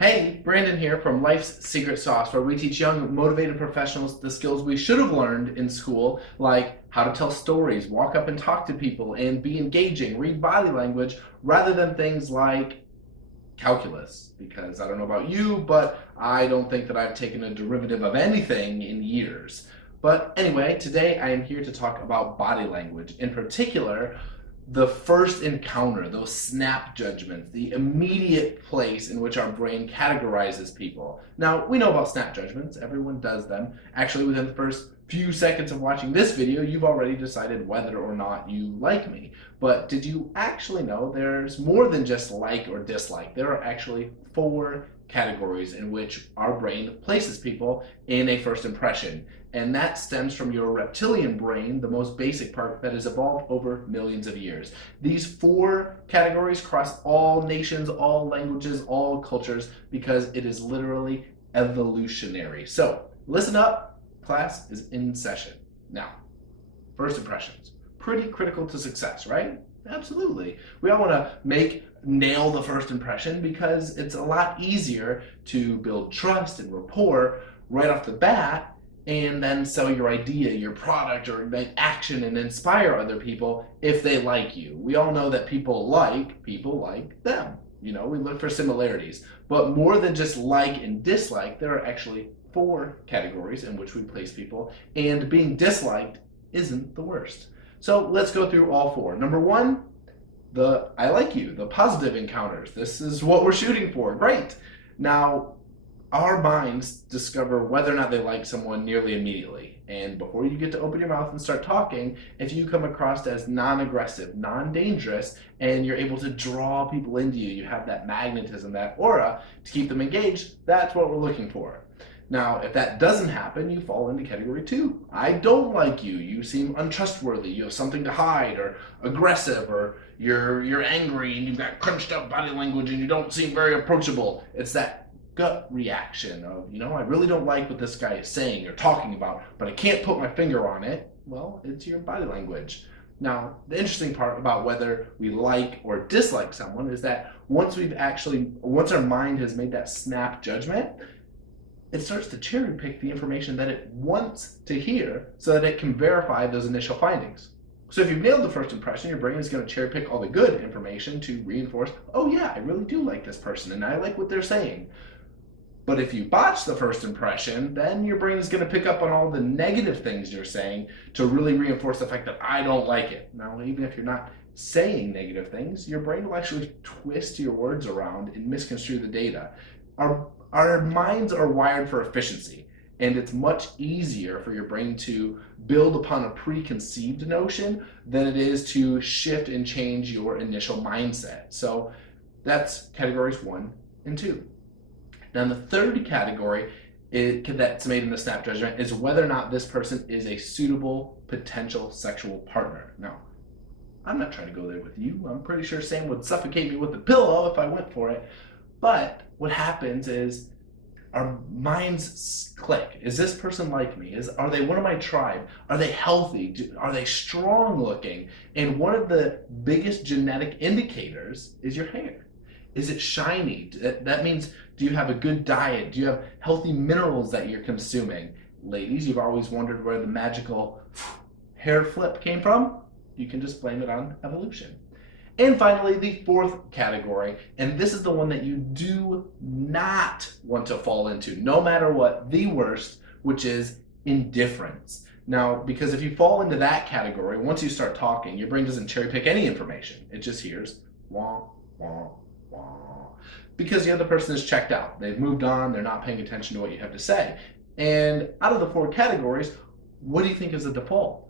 Hey, Brandon here from Life's Secret Sauce, where we teach young, motivated professionals the skills we should have learned in school, like how to tell stories, walk up and talk to people, and be engaging, read body language, rather than things like calculus. Because I don't know about you, but I don't think that I've taken a derivative of anything in years. But anyway, today I am here to talk about body language, in particular the first encounter, those snap judgments, the immediate place in which our brain categorizes people. Now, we know about snap judgments, everyone does them. Actually, within the first few seconds of watching this video, you've already decided whether or not you like me. But did you actually know there's more than just like or dislike? There are actually 4 categories in which our brain places people in a first impression. And that stems from your reptilian brain, the most basic part that has evolved over millions of years. These 4 categories cross all nations, all languages, all cultures, because it is literally evolutionary. So listen up, class is in session. Now, first impressions, pretty critical to success, right? Absolutely. We all want to nail the first impression because it's a lot easier to build trust and rapport right off the bat and then sell your idea, your product, or make action and inspire other people if they like you. We all know that people like them. You know, we look for similarities. But more than just like and dislike, there are actually 4 categories in which we place people, and being disliked isn't the worst. So let's go through all 4. Number 1, the I like you, the positive encounters. This is what we're shooting for. Great. Now, our minds discover whether or not they like someone nearly immediately. And before you get to open your mouth and start talking, if you come across as non-aggressive, non-dangerous, and you're able to draw people into you, you have that magnetism, that aura to keep them engaged, that's what we're looking for. Now, if that doesn't happen, you fall into category 2. I don't like you. You seem untrustworthy. You have something to hide, or aggressive, or you're angry and you've got crunched up body language and you don't seem very approachable. It's that gut reaction of, I really don't like what this guy is saying or talking about, but I can't put my finger on it. Well, it's your body language. Now, the interesting part about whether we like or dislike someone is that once our mind has made that snap judgment, it starts to cherry pick the information that it wants to hear so that it can verify those initial findings. So if you've nailed the first impression, your brain is going to cherry pick all the good information to reinforce, oh yeah, I really do like this person and I like what they're saying. But if you botch the first impression, then your brain is going to pick up on all the negative things you're saying to really reinforce the fact that I don't like it. Now, even if you're not saying negative things, your brain will actually twist your words around and misconstrue the data. Our minds are wired for efficiency, and it's much easier for your brain to build upon a preconceived notion than it is to shift and change your initial mindset. So that's categories 1 and 2. Now, the third category that's made in the snap judgment is whether or not this person is a suitable potential sexual partner. Now, I'm not trying to go there with you. I'm pretty sure Sam would suffocate me with a pillow if I went for it. But what happens is our minds click. Is this person like me? Are they one of my tribe? Are they healthy? Are they strong looking? And one of the biggest genetic indicators is your hair. Is it shiny? That means, do you have a good diet? Do you have healthy minerals that you're consuming? Ladies, you've always wondered where the magical hair flip came from? You can just blame it on evolution. And finally, the 4th category, and this is the one that you do not want to fall into, no matter what, the worst, which is indifference. Now, because if you fall into that category, once you start talking, your brain doesn't cherry pick any information. It just hears wah, wah, wah. Because the other person is checked out. They've moved on, they're not paying attention to what you have to say. And out of the 4 categories, what do you think is the default?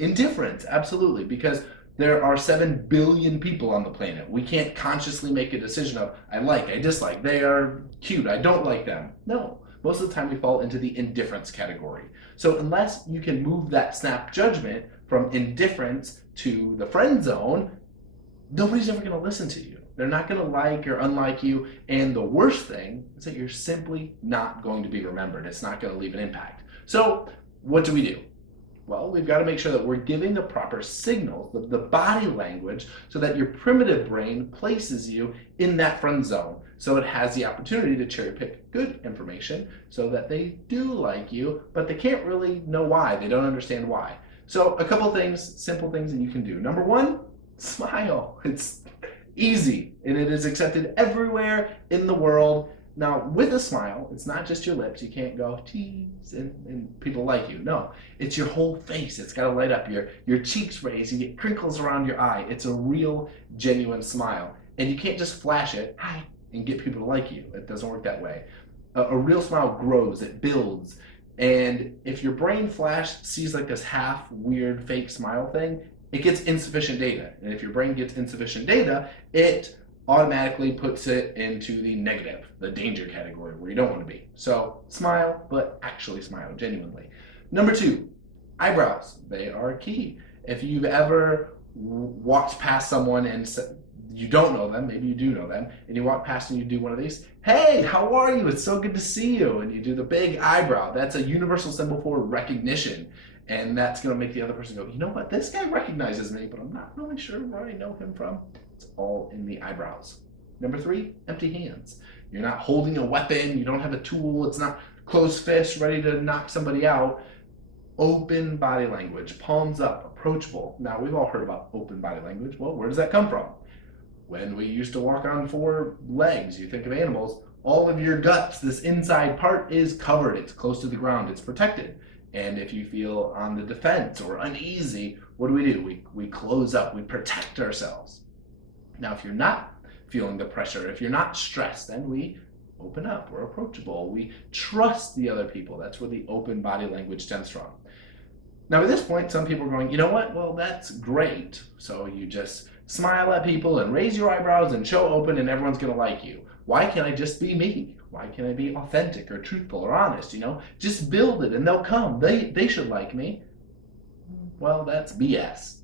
Indifference, absolutely, because there are 7 billion people on the planet. We can't consciously make a decision of, I like, I dislike, they are cute, I don't like them. No, most of the time we fall into the indifference category. So unless you can move that snap judgment from indifference to the friend zone, nobody's ever going to listen to you. They're not going to like or unlike you. And the worst thing is that you're simply not going to be remembered. It's not going to leave an impact. So what do? Well, we've got to make sure that we're giving the proper signals, the body language, so that your primitive brain places you in that friend zone. So it has the opportunity to cherry pick good information so that they do like you, but they can't really know why. They don't understand why. So a couple things, simple things that you can do. Number one, smile. It's easy and it is accepted everywhere in the world. Now, with a smile, it's not just your lips. You can't go tease and people like you. No, it's your whole face. It's got to light up. Your cheeks raise. You get crinkles around your eye. It's a real, genuine smile. And you can't just flash it, hi, and get people to like you. It doesn't work that way. A real smile grows. It builds. And if your brain flash sees like this half weird fake smile thing, it gets insufficient data. And if your brain gets insufficient data, it automatically puts it into the negative, the danger category where you don't want to be. So smile, but actually smile genuinely. Number two, eyebrows. They are key. If you've ever walked past someone and you don't know them, maybe you do know them, and you walk past and you do one of these, hey, how are you? It's so good to see you. And you do the big eyebrow. That's a universal symbol for recognition. And that's going to make the other person go, you know what? This guy recognizes me, but I'm not really sure where I know him from. It's all in the eyebrows. Number three, empty hands. You're not holding a weapon. You don't have a tool. It's not closed fist ready to knock somebody out. Open body language, palms up, approachable. Now, we've all heard about open body language. Well, where does that come from? When we used to walk on four legs, you think of animals, all of your guts, this inside part is covered. It's close to the ground. It's protected. And if you feel on the defense or uneasy, what do? We close up. We protect ourselves. Now, if you're not feeling the pressure, if you're not stressed, then we open up. We're approachable. We trust the other people. That's where the open body language stems from. Now, at this point, some people are going, you know what? Well, that's great. So you just smile at people and raise your eyebrows and show open and everyone's going to like you. Why can't I just be me? Why can't I be authentic or truthful or honest? Just build it and they'll come. They should like me. Well, that's BS.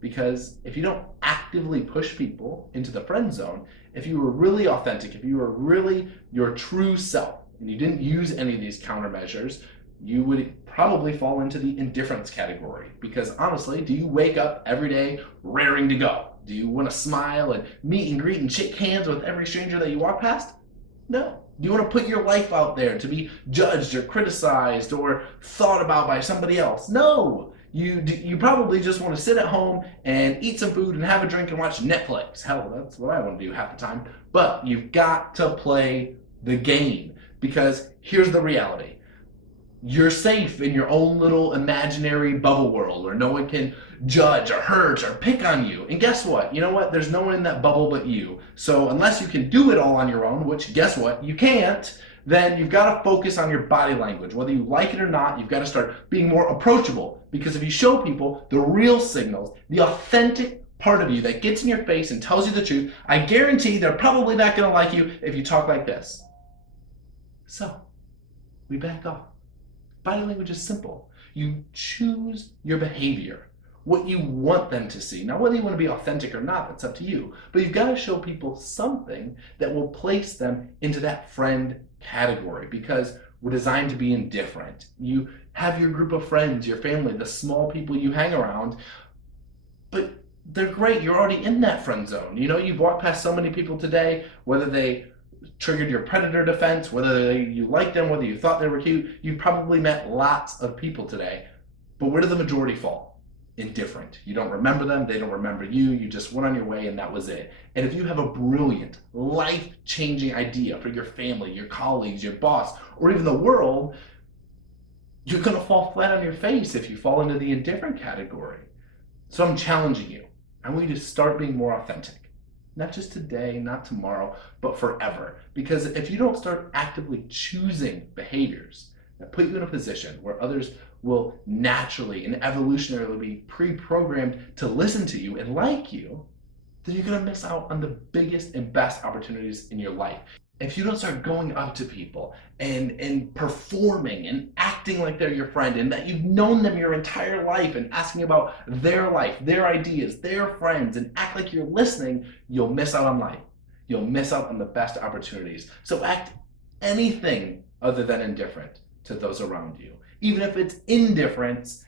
Because if you don't actively push people into the friend zone, if you were really authentic, if you were really your true self, and you didn't use any of these countermeasures, you would probably fall into the indifference category. Because honestly, do you wake up every day raring to go? Do you want to smile and meet and greet and shake hands with every stranger that you walk past? No. Do you want to put your life out there to be judged or criticized or thought about by somebody else? No. You probably just want to sit at home and eat some food and have a drink and watch Netflix. Hell, that's what I want to do half the time. But you've got to play the game because here's the reality. You're safe in your own little imaginary bubble world where no one can judge or hurt or pick on you. And guess what? You know what? There's no one in that bubble but you. So unless you can do it all on your own, which guess what? You can't, then you've got to focus on your body language. Whether you like it or not, you've got to start being more approachable. Because if you show people the real signals, the authentic part of you that gets in your face and tells you the truth, I guarantee they're probably not going to like you if you talk like this. So, we back off. Body language is simple. You choose your behavior, what you want them to see. Now, whether you want to be authentic or not, that's up to you. But you've got to show people something that will place them into that friend category because we're designed to be indifferent. You have your group of friends, your family, the small people you hang around, but they're great. You're already in that friend zone. You've walked past so many people today, whether they triggered your predator defense, whether you liked them, whether you thought they were cute. You probably met lots of people today, but where did the majority fall? Indifferent. You don't remember them, they don't remember you, you just went on your way and that was it. And if you have a brilliant, life-changing idea for your family, your colleagues, your boss, or even the world, you're going to fall flat on your face if you fall into the indifferent category. So I'm challenging you. I want you to start being more authentic. Not just today, not tomorrow, but forever. Because if you don't start actively choosing behaviors that put you in a position where others will naturally and evolutionarily be pre-programmed to listen to you and like you, then you're going to miss out on the biggest and best opportunities in your life. If you don't start going up to people and performing and acting like they're your friend and that you've known them your entire life and asking about their life, their ideas, their friends, and act like you're listening, you'll miss out on life. You'll miss out on the best opportunities. So act anything other than indifferent to those around you. Even if it's indifference,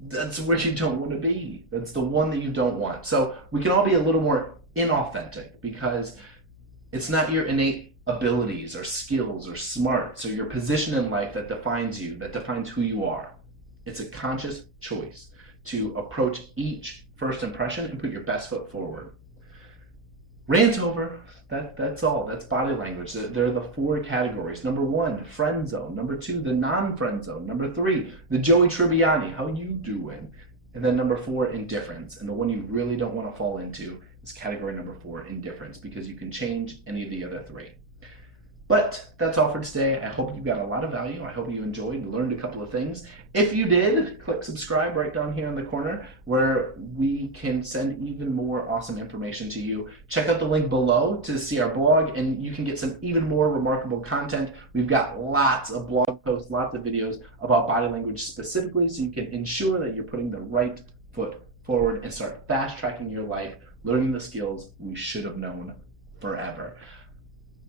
That's where you don't want to be. That's the one that you don't want. So we can all be a little more inauthentic because it's not your innate abilities or skills or smarts or your position in life that defines you, that defines who you are. It's a conscious choice to approach each first impression and put your best foot forward. Rant over. That's all. That's body language. There are the four categories. Number one, friend zone. Number two, the non-friend zone. Number three, the Joey Tribbiani. How you doing? And then number four, indifference. And the one you really don't want to fall into is category number four, indifference, because you can change any of the other three. But that's all for today. I hope you got a lot of value. I hope you enjoyed and learned a couple of things. If you did, click subscribe right down here in the corner where we can send even more awesome information to you. Check out the link below to see our blog, and you can get some even more remarkable content. We've got lots of blog posts, lots of videos about body language specifically, so you can ensure that you're putting the right foot forward and start fast tracking your life, learning the skills we should have known forever.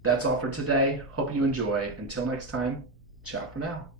That's all for today. Hope you enjoy. Until next time, ciao for now.